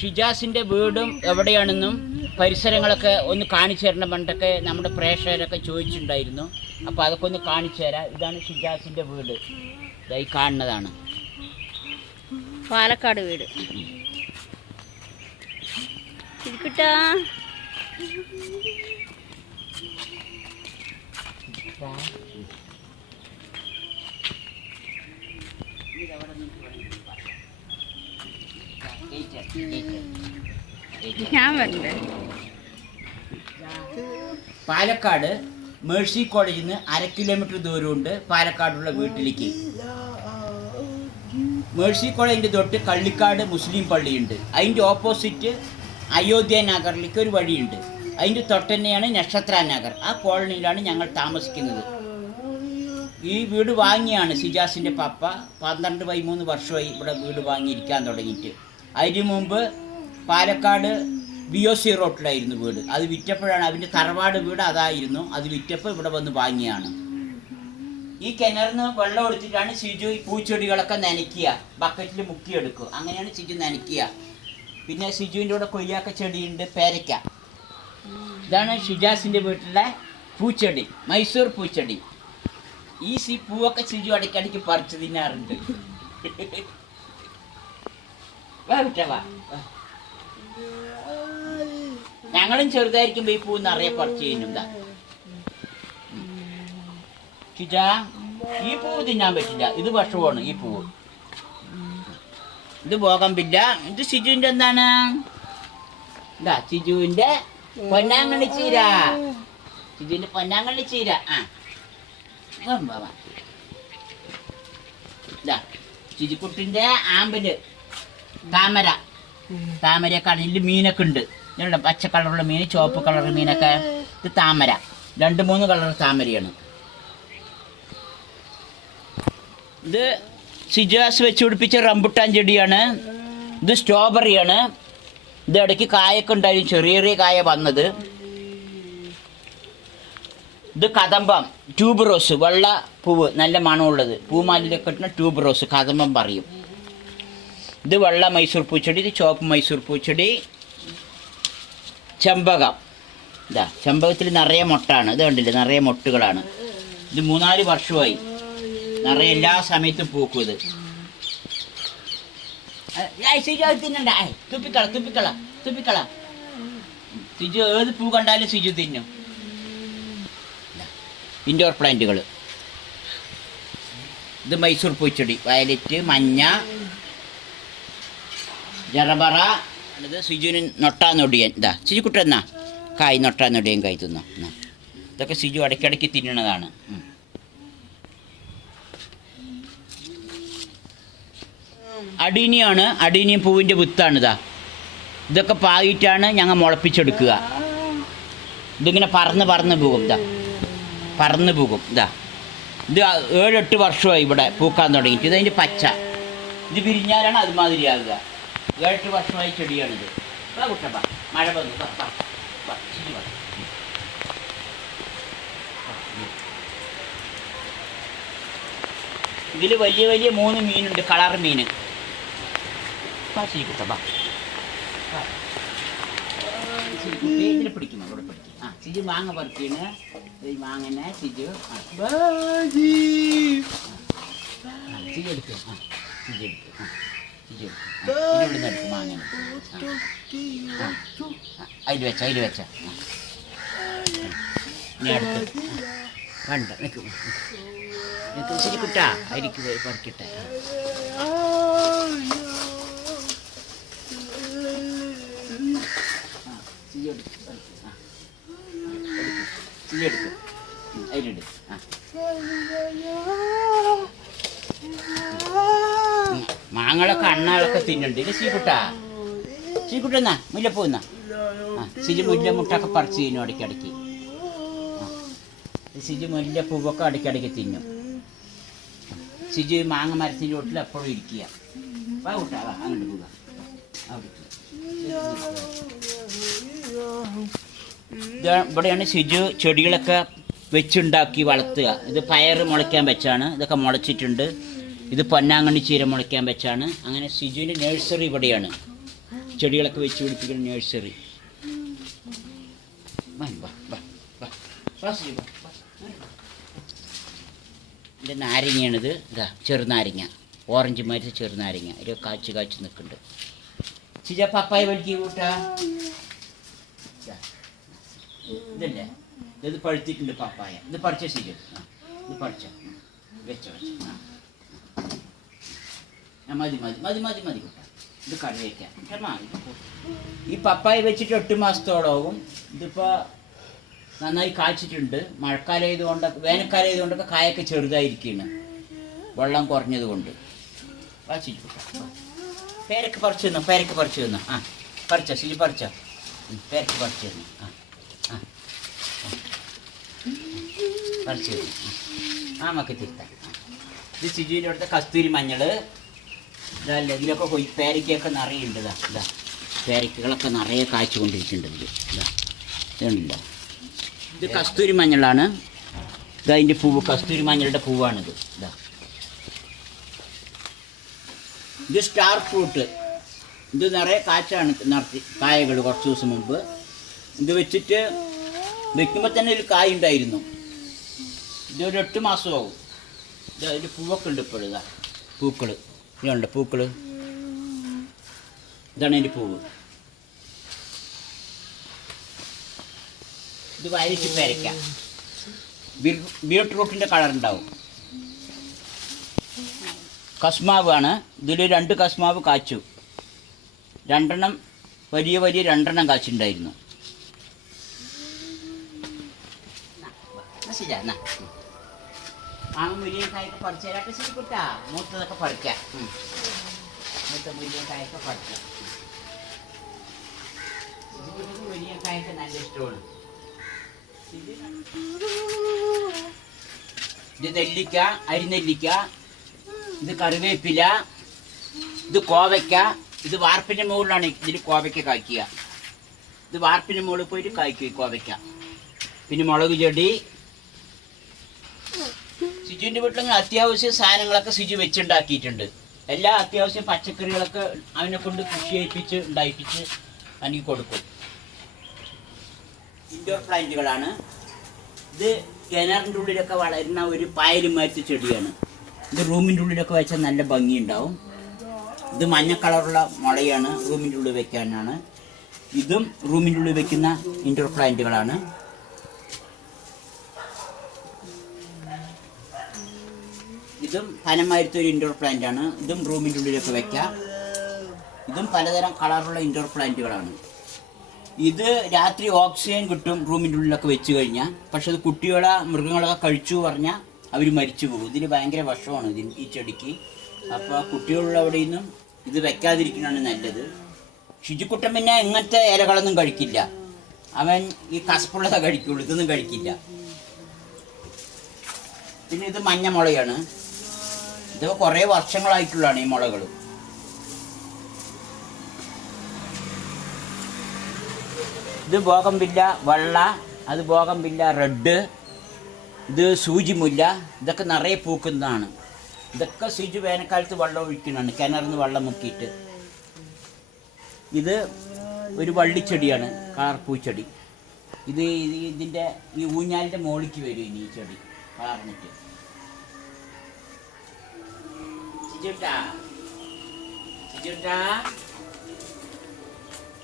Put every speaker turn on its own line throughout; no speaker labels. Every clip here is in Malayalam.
ഷിജാസിന്റെ വീടും എവിടെയാണെന്നും പരിസരങ്ങളൊക്കെ ഒന്ന് കാണിച്ചു തരണം പണ്ടൊക്കെ നമ്മുടെ പ്രേക്ഷകരൊക്കെ ചോദിച്ചിട്ടുണ്ടായിരുന്നു. അപ്പോൾ അതൊക്കെ ഒന്ന് കാണിച്ചു തരാം. ഇതാണ് ഷിജാസിന്റെ വീട്. ഇതായി കാണുന്നതാണ്.
പാലക്കാട് വീട്. ഇരിക്കട്ടാ. ഞാൻ
പാലക്കാട് മേഴ്സി കോളേജിൽ നിന്ന് അര കിലോമീറ്റർ ദൂരമുണ്ട് പാലക്കാടുള്ള വീട്ടിലേക്ക്. മേഴ്സി കോളേജിന്റെ തൊട്ട് കള്ളിക്കാട് മുസ്ലിം പള്ളിയുണ്ട്. അതിന്റെ ഓപ്പോസിറ്റ് അയോധ്യ നഗറിലേക്ക് ഒരു വഴിയുണ്ട്. അതിന്റെ തൊട്ടന്നെയാണ് നക്ഷത്ര നഗർ. ആ കോളനിയിലാണ് ഞങ്ങൾ താമസിക്കുന്നത്. ഈ വീട് വാങ്ങിയാണ് സിജാസിന്റെ പപ്പ. പന്ത്രണ്ട് പതിമൂന്ന് വർഷമായി ഇവിടെ വീട് വാങ്ങിയിരിക്കാൻ തുടങ്ങിയിട്ട്. അതിന് മുമ്പ് പാലക്കാട് ബി ഒ സി റോട്ടിലായിരുന്നു വീട്. അത് വിറ്റപ്പോഴാണ് അതിന്റെ തറവാട് വീട് അതായിരുന്നു. അത് വിറ്റപ്പോൾ ഇവിടെ വന്ന് വാങ്ങിയാണ്. ഈ കിണറിന് വെള്ളം എടുത്തിട്ടാണ് സിജു ഈ പൂച്ചെടികളൊക്കെ നനയ്ക്കുക. ബക്കറ്റിൽ മുക്കിയെടുക്കും അങ്ങനെയാണ് സിജു നനയ്ക്കുക. പിന്നെ സിജുവിന്റെ കൂടെ കൊയ്യാക്ക ചെടിയുണ്ട് പേരയ്ക്ക. ഇതാണ് ഷിജാസിന്റെ വീട്ടിലെ പൂച്ചെടി മൈസൂർ പൂച്ചെടി. ഈ സി പൂവൊക്കെ സിജു ഇടയ്ക്കിടയ്ക്ക് പറിച്ചു തിന്നാറുണ്ട്. ഞങ്ങളും ചെറുതായിരിക്കുമ്പോ ഈ പൂന്ന് നിറയെ കുറച്ച് ചെയ്യുന്നുണ്ടാ ഷിജ ഈ പൂവ് തിന്നാൻ പറ്റില്ല. ഇത് വിഷമാണ് ഈ പൂവ്. ഇത് പോകാൻ പറ്റില്ല ഇത് സിജുവിന്റെ എന്താണ്? എന്താ സിജുവിന്റെ പൊന്നാങ്കണ്ണി ചീര. സിജുവിന്റെ പൊന്നാങ്കണ്ണി ചീര. ആ. ചിജിക്കുട്ടിന്റെ ആമ്പൽ. താമര. താമര ഇതിൽ മീനൊക്കെ ഉണ്ട്. ഇതുണ്ട്. പച്ച കളറുള്ള മീൻ ചുവപ്പ് കളർ മീനൊക്കെ. ഇത് താമര. രണ്ട് മൂന്ന് കളർ താമരയാണ്. ഇത് സിജാസ് വെച്ച് പിടിപ്പിച്ച റംബുട്ടാൻ ചെടിയാണ്. ഇത് സ്ട്രോബെറിയാണ്. ഇത് ഇടയ്ക്ക് കായൊക്കെ ഉണ്ടായിരുന്നു. ചെറിയ ചെറിയ കായ വന്നത്. ഇത് കദമ്പം ട്യൂബ് റോസ്. വെള്ള പൂവ്. നല്ല മണമുള്ളത്. പൂമാലിലൊക്കെ ട്യൂബ് റോസ്. കദമ്പം പറയും. ഇത് വെള്ള മൈസൂർ പൂച്ചെടി ഇത് ചുവപ്പ് മൈസൂർ പൂച്ചെടി. ചെമ്പകം. ഇതാ ചെമ്പകത്തിൽ നിറയെ മുട്ടാണ്. ഇത് കണ്ടില്ലേ? നിറയെ മുട്ടുകളാണ്. ഇത് മൂന്നാൽ വർഷമായി. നിറയെ എല്ലാ സമയത്തും പൂക്കും ഇത്. തിന്നണ്ട. തുപ്പിക്കള തുപ്പിക്കള തുപ്പിക്കള. സിജു ഏത് പൂ കണ്ടാലും സിജു തിന്നും. ഇൻഡോർ പ്ലാന്റുകൾ ഇത് മൈസൂർ പൂച്ചെടി. വയലറ്റ് മഞ്ഞ ജറബറ ഇത് സിജുവിന് നൊട്ടാന്നൊടിയൻ ഇതാ സിജു കുട്ടെന്നാ കായ് നൊട്ടാന്നൊടിയൻ കായ് തിന്നോ. ഇതൊക്കെ സിജു ഇടയ്ക്കിടയ്ക്ക് തിന്നണതാണ്. അടീനിയാണ് അടീനിയം പൂവിന്റെ വിത്താണിതാ ഇതൊക്കെ പാകിയിട്ടാണ് ഞങ്ങൾ മുളപ്പിച്ചെടുക്കുക. ഇതിങ്ങനെ പറന്ന് പറന്ന് പോകും ഇതാ. പറന്ന് പോകും ഇതാ. ഇത് ഏഴെട്ട് വർഷമായി ഇവിടെ പൂക്കാൻ തുടങ്ങിയിട്ട്. ഇതതിന്റെ പച്ച. ഇത് വിരിഞ്ഞാലാണ് അതുമാതിരിയാകുക. ഏഴെട്ട് വർഷമായി ചെടിയാണിത്. വാ കുട്ടപ്പ മഴ വന്നു. വാ, വാ, വാ, ശരി, വാ. ഇതിൽ വലിയ വലിയ മൂന്ന് മീനുണ്ട്. കളർ മീൻ. വാ ശരി കുട്ടപ്പ ഇതിൽ പിടിക്കുന്നു. അവിടെ പിടിക്കും ആ സിജു മാങ്ങ പറിക്കണ് മാങ്ങനെ ചിജു ചിജു എടുക്കും. ആ സിജു എടുക്കും. ആ. സിജു എടുക്കും മാങ്ങനെ അതിൽ വെച്ച അതിൽ വെച്ച ഇനി അടുത്ത് കണ്ട നിൽക്കും ശരി കുട്ടാ പോയി പറിക്കട്ടെ എടുക്കും പറിക്ക്. ആ. എടുക്കും. സിജു എടുക്കും ഉം, അതിലിട് ആ ഉം, മാങ്ങളൊക്കെ അണ്ണാളൊക്കെ തിന്നുണ്ട്. ഇത് ചീക്കുട്ട. ചീക്കുട്ട എന്നാ? മുല്ലപ്പൂ എന്നാ? ആ സിജി മുല്ല മുട്ടൊക്കെ പറിച്ച് തിന്നും ഇടയ്ക്കിടയ്ക്ക്. ആ സിജി മുല്ലപ്പൂവൊക്കെ ഇടയ്ക്കിടയ്ക്ക് തിന്നും. സിജി മാങ്ങ മരത്തിന്റെ ചോട്ടിൽ എപ്പോഴും ഇരിക്കുക. വാ അങ്ങോട്ട് പോവുക ഇവിടെയാണ് സിജു ചെടികളൊക്കെ വെച്ചുണ്ടാക്കി വളർത്തുക. ഇത് പയർ മുളയ്ക്കാൻ വെച്ചാണ്. ഇതൊക്കെ മുളച്ചിട്ടുണ്ട്. ഇത് പൊന്നാങ്കണ്ണി ചീര മുളയ്ക്കാൻ വെച്ചാണ്. അങ്ങനെ സിജുവിന്റെ നഴ്സറി ഇവിടെയാണ്. ചെടികളൊക്കെ വെച്ച് പിടിപ്പിക്കുന്ന നഴ്സറി. ഇത് നാരങ്ങയാണിത്. ഇതാ ചെറുനാരങ്ങ. ഓറഞ്ച് മരിച്ച ചെറുനാരങ്ങ. ഒരു കാച്ചു കാച്ചു നിൽക്കുന്നുണ്ട്. ചിജ പപ്പായ വലിക്കുക കൂട്ടാ ഇതാ. ഇതല്ലേ? ഇത് പഴുത്തിട്ടുണ്ട് പപ്പായ. ഇത് പറിച്ച ശരി ഇത് പറിച്ച. വെച്ചോ വെച്ചോ. മതി മതി മതി മതി മതി ഇത് കറി വയ്ക്കാം ഈ പപ്പായ വെച്ചിട്ട് എട്ട് മാസത്തോളവും. ഇതിപ്പോൾ നന്നായി കാച്ചിട്ടുണ്ട്. മഴക്കാലം ആയതുകൊണ്ടൊക്കെ വേനൽക്കാലം ആയതുകൊണ്ടൊക്കെ കായൊക്കെ ചെറുതായിരിക്കുകയാണ് വെള്ളം കുറഞ്ഞത് കൊണ്ട് വാച്ചിട്ട്. പേരക്ക് പറിച്ചു തന്നു പേരക്ക് പറിച്ചു തന്നു. ആ പറിച്ച ശരി പറിച്ച. പേരക്ക് പറിച്ചു തന്നു. ആ ആ. പറിച്ചു തന്നു. ആ മക്ക് തിരുത്താം. ഇത് സിജുവിന്റെ അടുത്ത കസ്തൂരി മഞ്ഞൾ ഇതല്ല ഇതിലൊക്കെ പോയി പേരയ്ക്കൊക്കെ നിറയുണ്ട് ഇതാ ഇതാ. പേരയ്ക്കുകളൊക്കെ നിറയെ കായ്ച്ചു കൊണ്ടിരിക്കുന്നുണ്ട് ഇത്. ഇതാ ഇതുണ്ടല്ല. ഇത് കസ്തൂരി മഞ്ഞളാണ് ഇതാ അതിന്റെ പൂവ് കസ്തൂരി മഞ്ഞളുടെ പൂവാണിത് ഇതാ. ഇത് സ്റ്റാർ ഫ്രൂട്ട്. ഇത് നിറയെ കാച്ചാണ് നടത്തി കായകൾ കുറച്ച് ദിവസം മുമ്പ്. ഇത് വെച്ചിട്ട് വെക്കുമ്പോൾ തന്നെ ഒരു കായ ഉണ്ടായിരുന്നു. ഇതൊരു എട്ട് മാസമാവും. ഇത് അതിന്റെ പൂവൊക്കെ ഉണ്ട് ഇപ്പോഴുതാ പൂക്കൾ ഇതുണ്ട് പൂക്കൾ ഇതാണ് അതിന്റെ പൂവ്. ഇത് വയലിച്ച് പേരയ്ക്ക. ബീട്രൂട്ടിന്റെ കളർ ഉണ്ടാവും. കസ്മാവ് ആണ് ഇതിൽ രണ്ട് കസ്മാവ് കാച്ചു. രണ്ടെണ്ണം വലിയ വലിയ രണ്ടെണ്ണം കാച്ചുണ്ടായിരുന്നു. ആ മുരിയക്കായൊക്കെ പറിച്ചു തരാട്ടെ ശരിക്കുട്ടാ. മൂത്തതൊക്കെ പഠിക്കാം. മൂത്ത മുരിയക്കായൊക്കെ പഠിക്കാം ഇതിന് മുരിയക്കായൊക്കെ നല്ല ഇഷ്ടമാണ്. ഇത് നെല്ലിക്ക അരിനെല്ലിക്ക ഇത് കറിവേപ്പില ഇത് കോവയ്ക്ക ഇത് വാർപ്പിന്റെ മുകളിലാണ് ഇതിൽ കോവയ്ക്ക കായ്ക്കുക. ഇത് വാർപ്പിന്റെ മുകളിൽ പോയിട്ട് കായ്ക്കുക കോവയ്ക്ക. പിന്നെ മുളക് ചെടി സിജുവിന്റെ വീട്ടിലങ്ങനെ അത്യാവശ്യ സാധനങ്ങളൊക്കെ സിജു വെച്ചുണ്ടാക്കിയിട്ടുണ്ട്. എല്ലാ അത്യാവശ്യം പച്ചക്കറികളൊക്കെ അവനെ കൊണ്ട് കൃഷി ചെയ്യിപ്പിച്ച് ഉണ്ടായിപ്പിച്ച് എനിക്ക് കൊടുക്കും. ഇൻഡോർ പ്ലാന്റുകളാണ് ഇത് കിണറിന്റെ ഉള്ളിലൊക്കെ വളരുന്ന ഒരു പായലും മരത്തി ചെടിയാണ്. ഇത് റൂമിന്റെ ഉള്ളിലൊക്കെ വെച്ചാൽ നല്ല ഭംഗിയുണ്ടാവും. ഇത് മഞ്ഞ കളറുള്ള മുളയാണ് റൂമിന്റെ ഉള്ളിൽ വെക്കാനാണ്. ഇതും റൂമിന്റെ ഉള്ളിൽ വെക്കുന്ന ഇൻഡോർ പ്ലാന്റുകളാണ് ഇതും പനമാരത്തെ ഒരു ഇൻഡോർ പ്ലാന്റ് ആണ്. ഇതും റൂമിന്റെ ഉള്ളിലൊക്കെ വെക്കാം. ഇതും പലതരം കളറുള്ള ഇൻഡോർ പ്ലാന്റുകളാണ് ഇത് രാത്രി ഓക്സിജൻ കിട്ടും റൂമിന്റെ ഉള്ളിലൊക്കെ വെച്ച് കഴിഞ്ഞാൽ പക്ഷെ അത് കുട്ടികളെ മൃഗങ്ങളൊക്കെ കഴിച്ചു പറഞ്ഞാൽ അവർ മരിച്ചു പോകും. ഇതിന് ഭയങ്കര വിഷമാണ് ഇതിന് ഈ ചെടിക്ക്. അപ്പോൾ കുട്ടികളുള്ള അവിടെ നിന്നും ഇത് വെക്കാതിരിക്കുന്നതാണ് നല്ലത്. ഷിജുക്കുട്ടൻ പിന്നെ ഇങ്ങനത്തെ ഇലകളൊന്നും കഴിക്കില്ല. അവൻ ഈ കസപ്പുള്ളത കഴിക്കുള്ളൂ. ഇതൊന്നും കഴിക്കില്ല. പിന്നെ ഇത് മഞ്ഞ മുളയാണ്. ഇത് കുറേ വർഷങ്ങളായിട്ടുള്ളതാണ് ഈ മുളകൾ ഇത് ഭോഗം പില്ല വെള്ള അത് ഭോഗം പില്ല റെഡ് ഇത് സൂചിമുല്ല ഇതൊക്കെ നിറയെ പൂക്കുന്നതാണ്. ഇതൊക്കെ സൂചി വേനൽക്കാലത്ത് വെള്ളം ഒഴിക്കുന്നതാണ് കിണറിന്ന് വെള്ളം മുക്കിയിട്ട്. ഇത് ഒരു വള്ളിച്ചെടിയാണ് കളർ പൂച്ചെടി ഇത് ഇത് ഇതിന്റെ ഈ ഊഞ്ഞാലിന്റെ മോളിക്ക് വരും ഇനി ഈ ചെടി കളർന്നിട്ട് സിജുട്ടാ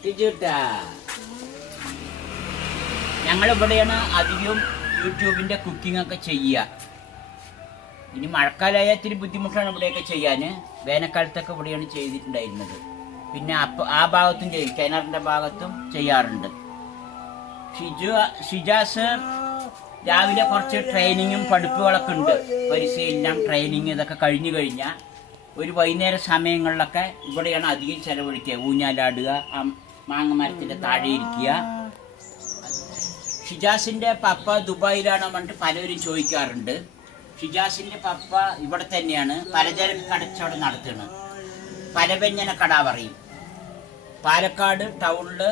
സിജുട്ടാ ഞങ്ങൾ ഇവിടെയാണ് അധികവും യൂട്യൂബിന്റെ കുക്കിംഗ് ഒക്കെ ചെയ്യുക. ഇനി മഴക്കാലമായ ഇത്തിരി ബുദ്ധിമുട്ടാണ് ഇവിടെയൊക്കെ ചെയ്യാൻ വേനൽക്കാലത്തൊക്കെ ഇവിടെയാണ് ചെയ്തിട്ടുണ്ടായിരുന്നത്. പിന്നെ അപ്പ ആ ഭാഗത്തും ചെയ്യും. കിണറിന്റെ ഭാഗത്തും ചെയ്യാറുണ്ട്. ഷിജു ഷിജാസ് രാവിലെ കുറച്ച് ട്രെയിനിങ്ങും പഠിപ്പുകളൊക്കെ ഉണ്ട്. പരിശീലനം ട്രെയിനിങ് ഇതൊക്കെ കഴിഞ്ഞു കഴിഞ്ഞാൽ ഒരു വൈകുന്നേര സമയങ്ങളിലൊക്കെ ഇവിടെയാണ് അധികം ചെലവഴിക്കുക. ഊഞ്ഞാലാടുക ആ മാങ്ങ മരത്തിന്റെ താഴെ ഇരിക്കുക. ഷിജാസിന്റെ പപ്പ ദുബായിലാണോ പറഞ്ഞിട്ട് പലരും ചോദിക്കാറുണ്ട്. ഷിജാസിന്റെ പപ്പ ഇവിടെ തന്നെയാണ്. പലചരക്ക് കടച്ചവടം നടത്തുന്നത്. പലവ്യഞ്ജന കട പറയും പാലക്കാട് ടൗണിൽ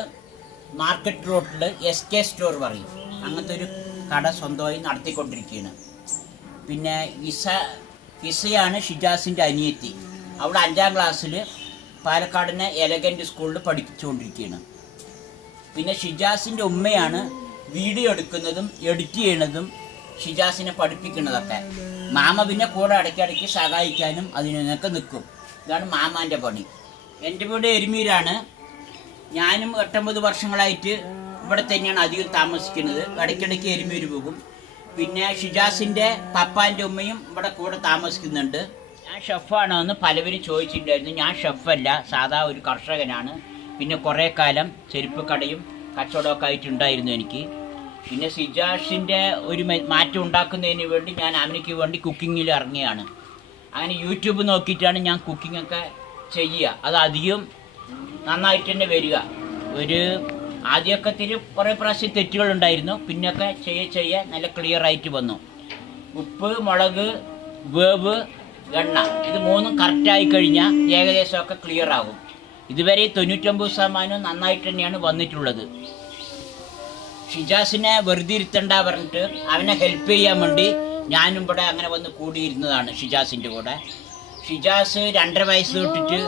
മാർക്കറ്റ് റോഡിൽ എസ് കെ സ്റ്റോർ പറയും. അങ്ങനത്തെ ഒരു കട സ്വന്തമായി നടത്തിക്കൊണ്ടിരിക്കുകയാണ്. പിന്നെ ഇസ ഇസയാണ് ഷിജാസിന്റെ അനിയത്തി. അവിടെ അഞ്ചാം ക്ലാസ്സിൽ പാലക്കാടിനെ എലഗന്റ് സ്കൂളിൽ പഠിപ്പിച്ചുകൊണ്ടിരിക്കുകയാണ്. പിന്നെ ഷിജാസിന്റെ ഉമ്മയാണ് വീഡിയോ എടുക്കുന്നതും എഡിറ്റ് ചെയ്യണതും ഷിജാസിനെ പഠിപ്പിക്കുന്നതൊക്കെ. മാമ പിന്നെ കൂടെ ഇടയ്ക്കിടയ്ക്ക് സഹായിക്കാനും അതിനൊക്കെ നിൽക്കും. ഇതാണ് മാമാന്റെ പണി. എന്റെ വീട് എരുമീരാണ്. ഞാനും എട്ടൊമ്പത് വർഷങ്ങളായിട്ട് ഇവിടെ തന്നെയാണ് അധികം താമസിക്കുന്നത്. ഇടയ്ക്കിടയ്ക്ക് എരുമീര് പോകും. പിന്നെ ഷിജാസിന്റെ പപ്പാന്റെ ഉമ്മയും ഇവിടെ കൂടെ താമസിക്കുന്നുണ്ട്. ഞാൻ ഷെഫാണോ എന്ന് പലവരും ചോദിച്ചിട്ടുണ്ടായിരുന്നു. ഞാൻ ഷെഫല്ല സാധാ ഒരു കർഷകനാണ്. പിന്നെ കുറേ കാലം ചെരുപ്പ് കടയും കച്ചവടമൊക്കെ ആയിട്ടുണ്ടായിരുന്നു എനിക്ക്. പിന്നെ സിജാഷിന്റെ ഒരു മാറ്റം ഉണ്ടാക്കുന്നതിന് വേണ്ടി ഞാൻ അവനിക്ക് വേണ്ടി കുക്കിങ്ങിൽ ഇറങ്ങിയാണ്. അങ്ങനെ യൂട്യൂബ് നോക്കിയിട്ടാണ് ഞാൻ കുക്കിങ്ങൊക്കെ ചെയ്യുക. അത് അധികം നന്നായിട്ട് തന്നെ വരിക. ഒരു ആദ്യമൊക്കെ ഇത്തിരി കുറേ പ്രാവശ്യം തെറ്റുകളുണ്ടായിരുന്നു. പിന്നൊക്കെ ചെയ്യ ചെയ്യ നല്ല ക്ലിയർ ആയിട്ട് വന്നു. ഉപ്പ് മുളക് വേവ് എണ്ണ. ഇത് മൂന്നും കറക്റ്റായി കഴിഞ്ഞാൽ ഏകദേശമൊക്കെ ക്ലിയർ ആകും. ഇതുവരെ തൊണ്ണൂറ്റൊമ്പത് ശതമാനം നന്നായിട്ട് തന്നെയാണ് വന്നിട്ടുള്ളത്. ഷിജാസിനെ വെറുതെ ഇരുത്തണ്ട പറഞ്ഞിട്ട് അവനെ ഹെൽപ്പ് ചെയ്യാൻ വേണ്ടി ഞാനും ഇവിടെ അങ്ങനെ വന്ന് കൂടിയിരുന്നതാണ് ഷിജാസിന്റെ കൂടെ. ഷിജാസ് രണ്ടര വയസ്സ് തൊട്ടിട്ട്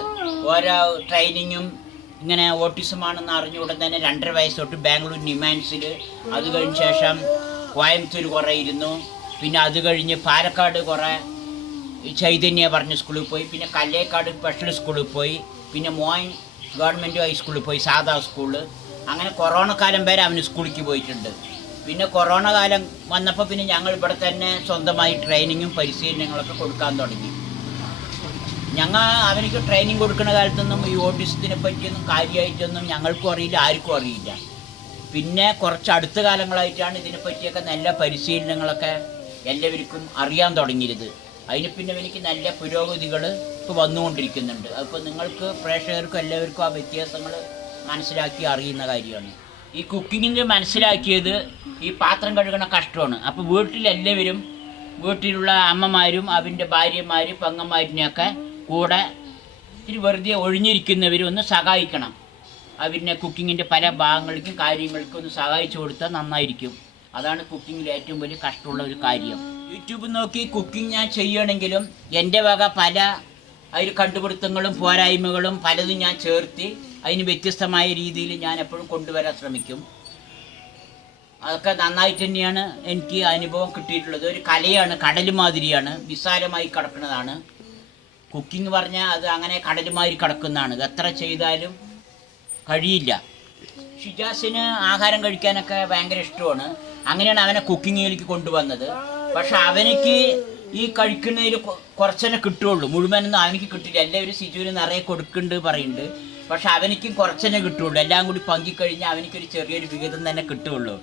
ഓരോ ട്രെയിനിങ്ങും ഇങ്ങനെ ഓട്ടിസമാണെന്ന് അറിഞ്ഞുകൊണ്ട് തന്നെ രണ്ടര വയസ്സ് തൊട്ട് ബാംഗ്ലൂർ നിമാൻസിൽ അത് കഴിഞ്ഞ ശേഷം കോയമ്പത്തൂർ കുറേ ഇരുന്നു. പിന്നെ അത് കഴിഞ്ഞ് പാലക്കാട് കുറേ ചൈതന്യ പറഞ്ഞ സ്കൂളിൽ പോയി. പിന്നെ കല്ലേക്കാട് സ്പെഷ്യൽ സ്കൂളിൽ പോയി. പിന്നെ മോയൻ ഗവൺമെന്റ് ഹൈസ്കൂളിൽ പോയി സാധാ സ്കൂളിൽ അങ്ങനെ കൊറോണ കാലം വരെ അവന് സ്കൂളിലേക്ക് പോയിട്ടുണ്ട്. പിന്നെ കൊറോണ കാലം വന്നപ്പോൾ പിന്നെ ഞങ്ങൾ ഇവിടെ തന്നെ സ്വന്തമായി ട്രെയിനിങ്ങും പരിശീലനങ്ങളൊക്കെ കൊടുക്കാൻ തുടങ്ങി. ഞങ്ങൾ അവനിക്ക് ട്രെയിനിങ് കൊടുക്കുന്ന കാലത്തൊന്നും ഈ ഓട്ടിസത്തിനെ പറ്റിയൊന്നും കാര്യമായിട്ടൊന്നും ഞങ്ങൾക്കും അറിയില്ല ആർക്കും അറിയില്ല. പിന്നെ കുറച്ച് അടുത്ത കാലങ്ങളായിട്ടാണ് ഇതിനെപ്പറ്റിയൊക്കെ നല്ല പരിശീലനങ്ങളൊക്കെ എല്ലാവർക്കും അറിയാൻ തുടങ്ങിയത്. അതിന് പിന്നെ എനിക്ക് നല്ല പുരോഗതികൾ ഇപ്പോൾ വന്നുകൊണ്ടിരിക്കുന്നുണ്ട്. അപ്പോൾ നിങ്ങൾക്ക് പ്രേക്ഷകർക്കും എല്ലാവർക്കും ആ വ്യത്യാസങ്ങൾ മനസ്സിലാക്കി അറിയുന്ന കാര്യമാണ്. ഈ കുക്കിങ്ങിൽ മനസ്സിലാക്കിയത് ഈ പാത്രം കഴുകണ കഷ്ടമാണ്. അപ്പോൾ വീട്ടിലെല്ലാവരും വീട്ടിലുള്ള അമ്മമാരും അവന്റെ ഭാര്യമാരും പെങ്ങന്മാരിനെയൊക്കെ കൂടെ ഇത്തിരി വെറുതെ ഒഴിഞ്ഞിരിക്കുന്നവരും ഒന്ന് സഹായിക്കണം. അവരിനെ കുക്കിങ്ങിന്റെ പല ഭാഗങ്ങൾക്കും കാര്യങ്ങൾക്കും ഒന്ന് സഹായിച്ചു കൊടുത്താൽ നന്നായിരിക്കും. അതാണ് കുക്കിങ്ങിൽ ഏറ്റവും വലിയ കഷ്ടമുള്ള ഒരു കാര്യം. യൂട്യൂബ് നോക്കി കുക്കിംഗ് ഞാൻ ചെയ്യണമെങ്കിലും എന്റെ വക പല അതിൽ കണ്ടുപിടുത്തങ്ങളും പോരായ്മകളും പലതും ഞാൻ ചേർത്ത് അതിന് വ്യത്യസ്തമായ രീതിയിൽ ഞാൻ എപ്പോഴും കൊണ്ടുവരാൻ ശ്രമിക്കും. അതൊക്കെ നന്നായിട്ട് തന്നെയാണ് എനിക്ക് അനുഭവം കിട്ടിയിട്ടുള്ളത്. ഒരു കലയാണ് കടൽ മാതിരിയാണ്. വിശാലമായി കിടക്കുന്നതാണ്. കുക്കിംഗ് പറഞ്ഞാൽ അത് അങ്ങനെ കടലുമാതിരി കിടക്കുന്നതാണ്. എത്ര ചെയ്താലും കഴിയില്ല. ഷിജാസിന് ആഹാരം കഴിക്കാനൊക്കെ ഭയങ്കര ഇഷ്ടമാണ്. അങ്ങനെയാണ് അവനെ കുക്കിങ്ങിലേക്ക് കൊണ്ടുവന്നത്. പക്ഷെ അവനിക്ക് ഈ കഴിക്കുന്നതിൽ കുറച്ചെന്നെ കിട്ടുള്ളൂ. മുഴുവനൊന്നും അവനിക്ക് കിട്ടില്ല. എല്ലാവരും സിജുവിന് നിറയെ കൊടുക്കുന്നുണ്ട് പറയുന്നുണ്ട്. പക്ഷെ അവനിക്കും കുറച്ചെന്നെ കിട്ടുള്ളൂ. എല്ലാം കൂടി പങ്കിക്കഴിഞ്ഞാൽ അവനിക്കൊരു ചെറിയൊരു വിഹിതം തന്നെ കിട്ടുള്ളൂ.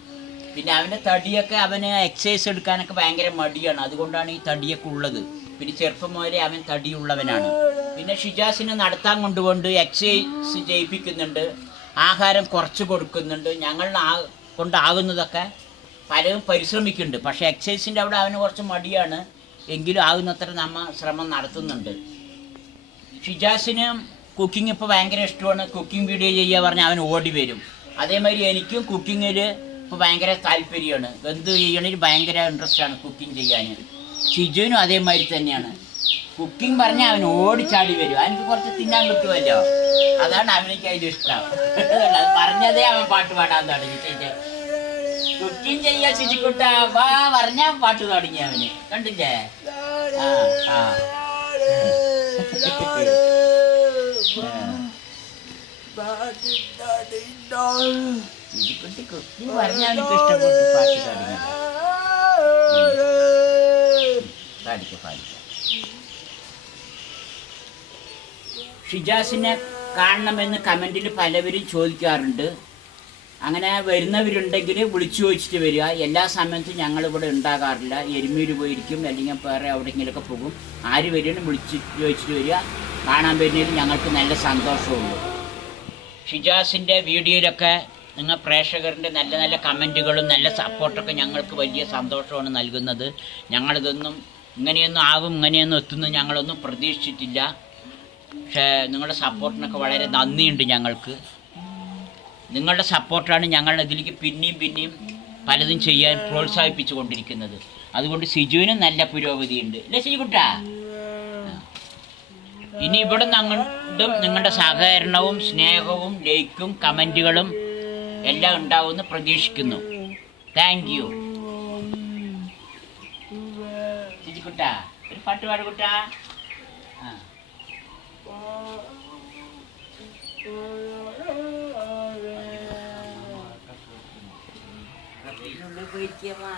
പിന്നെ അവന്റെ തടിയൊക്കെ അവന് എക്സസൈസ് എടുക്കാനൊക്കെ ഭയങ്കര മടിയാണ്. അതുകൊണ്ടാണ് ഈ തടിയൊക്കെ ഉള്ളത്. പിന്നെ ചെറുപ്പം മുതലേ അവൻ തടിയുള്ളവനാണ്. പിന്നെ ഷിജാസിനെ നടത്താൻ കൊണ്ടുകൊണ്ട് എക്സസൈസ് ചെയ്യിപ്പിക്കുന്നുണ്ട് ആഹാരം കുറച്ച് കൊടുക്കുന്നുണ്ട്. ഞങ്ങൾ കൊണ്ടാകുന്നതൊക്കെ പലരും പരിശ്രമിക്കുന്നുണ്ട്. പക്ഷേ എക്സസൈസിന്റെ അവിടെ അവന് കുറച്ച് മടിയാണ്. എങ്കിലും ആകുന്നത്ര നമ്മൾ ശ്രമം നടത്തുന്നുണ്ട്. ഷിജാസിന് കുക്കിംഗ് ഇപ്പോൾ ഭയങ്കര ഇഷ്ടമാണ്. കുക്കിംഗ് വീഡിയോ ചെയ്യുക പറഞ്ഞാൽ അവൻ ഓടി വരും. അതേമാതിരി എനിക്കും കുക്കിങ്ങിൽ ഇപ്പോൾ ഭയങ്കര താല്പര്യമാണ്. എന്ത് ചെയ്യണമെങ്കിൽ ഭയങ്കര ഇൻട്രസ്റ്റ് ആണ് കുക്കിംഗ് ചെയ്യാൻ. ഷിജുവിനും അതേമാതിരി തന്നെയാണ്. കുക്കിംഗ് പറഞ്ഞാൽ അവൻ ഓടിച്ചാടി വരും. അവനക്ക് കുറച്ച് തിന്നാൻ കിട്ടുമല്ലോ. അതാണ് അവനിക്ക് അതിന്റെ ഇഷ്ടം. അത് പറഞ്ഞതേ അവൻ പാട്ട് പാടാൻ തുടങ്ങി. കുക്കിംഗ് ചെയ്യാ ശുചിക്കുട്ട വാ പറഞ്ഞാ പാട്ട് തുടങ്ങി അവന്. കണ്ടില്ലേ? ആ ആ. ശുചിക്കുട്ടി കുക്കിംഗ് പറഞ്ഞ അവനക്ക് ഇഷ്ടപ്പെട്ടു പാട്ട് തുടങ്ങി. പാടിക്ക പാടിക്ക ഷിജാസിനെ കാണണമെന്ന് കമന്റിൽ പലവരും ചോദിക്കാറുണ്ട്. അങ്ങനെ വരുന്നവരുണ്ടെങ്കിൽ വിളിച്ചു ചോദിച്ചിട്ട് വരിക. എല്ലാ സമയത്തും ഞങ്ങൾ ഇവിടെ ഉണ്ടാകാറില്ല. എരുമീര് പോയിരിക്കും അല്ലെങ്കിൽ വേറെ എവിടെയെങ്കിലുമൊക്കെ പോകും. ആര് വരുന്നു വിളിച്ച് ചോദിച്ചിട്ട് വരിക. കാണാൻ വരുന്നതിൽ ഞങ്ങൾക്ക് നല്ല സന്തോഷമുള്ളൂ ഷിജാസിന്റെ വീഡിയോയിലൊക്കെ നിങ്ങൾ പ്രേക്ഷകരുടെ നല്ല നല്ല കമന്റുകളും നല്ല സപ്പോർട്ടൊക്കെ ഞങ്ങൾക്ക് വലിയ സന്തോഷമാണ് നൽകുന്നത്. ഞങ്ങളിതൊന്നും ഇങ്ങനെയൊന്നും ആകും ഇങ്ങനെയൊന്നും എത്തുന്നു ഞങ്ങളൊന്നും പ്രതീക്ഷിച്ചിട്ടില്ല. പക്ഷേ നിങ്ങളുടെ സപ്പോർട്ടിനൊക്കെ വളരെ നന്ദിയുണ്ട് ഞങ്ങൾക്ക്. നിങ്ങളുടെ സപ്പോർട്ടാണ് ഞങ്ങൾ ഇതിലേക്ക് പിന്നെയും പിന്നെയും പലതും ചെയ്യാൻ പ്രോത്സാഹിപ്പിച്ചു കൊണ്ടിരിക്കുന്നത് അതുകൊണ്ട് സിജുവിനും നല്ല പുരോഗതിയുണ്ട്. അല്ലേ സിജുകുട്ടാ ഇനി ഇവിടെ ഞങ്ങളും നിങ്ങളുടെ സഹകരണവും സ്നേഹവും ലൈക്കും കമന്റുകളും എല്ലാം ഉണ്ടാവുമെന്ന് പ്രതീക്ഷിക്കുന്നു. താങ്ക് பட்டு வறுகுட்டா வைத்தியமா